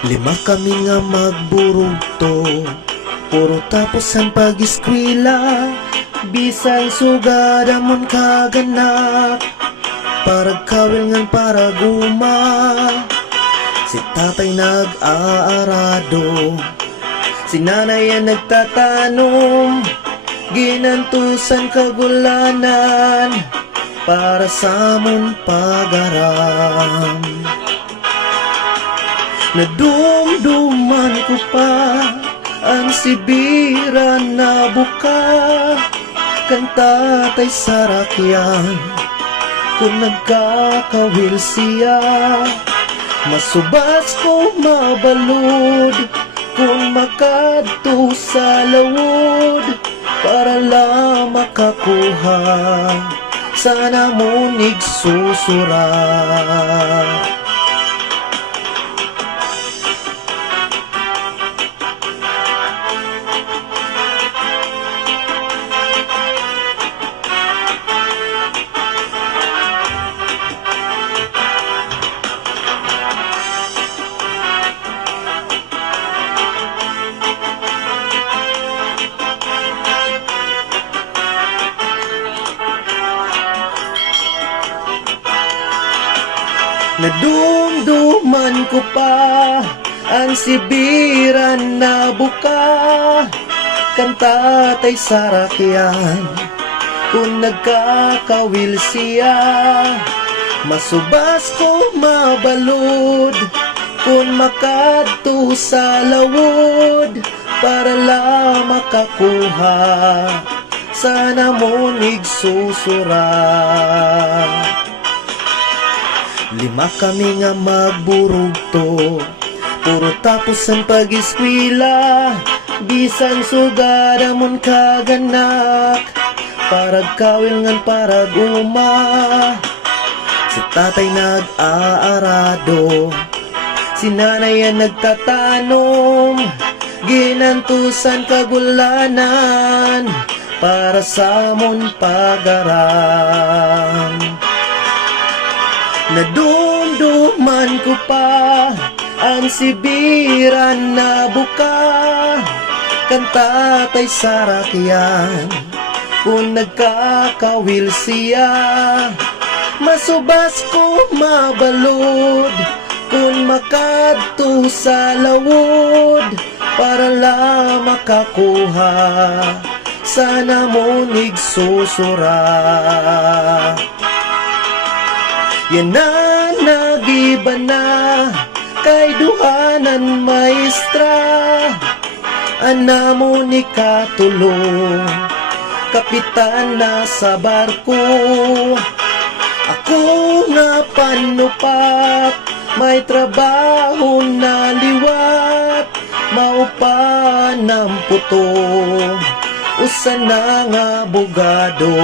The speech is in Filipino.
Lima kami nga magburugto, puro tapos ang pag-eskwela. Bisan sugad amon kaganak, parag kawil ngan para guma. Si tatay nag-aarado, si nanay ang nagtatanom. Ginantusan kagulanan para sa amon pag-aram. Nadumduman ko pa ang sibiran na buka, kanta tay sarakyan kung nagkakawil siya. Masubas ko mabalud kung makadto sa lawod, para lang makakuha sana mo nigsusura. Nadumduman ko pa ang sibiran na buka, kanta tay sarakyan kung nagkakawil siya. Masubas ko mabalud kung makadto sa lawod, para lang makakuha sana mo nigsusura. Lima kami nga magburugto, puro tapos ang pag-eskwela. Bisan sugad amon kaganak, parag kawil ngan parag uma. Si tatay nag-aarado, si nanay ang nagtatanom. Ginantusan kagulanan para sa amon pag-aram. Nadumduman ko pa ang sibiran na buka, kanta tay sarakyan kung nagkakawil siya. Masubas ko mabalod kung makadto sa lawod, para lang makakuha sana mo nigsusura. Yan na nagiba na kay duhanan maestra, ana mo ni katulong kapitan na sa barko. Ako nga panupat, may trabaho na liwat, maupa ng puto usa na nga abogado.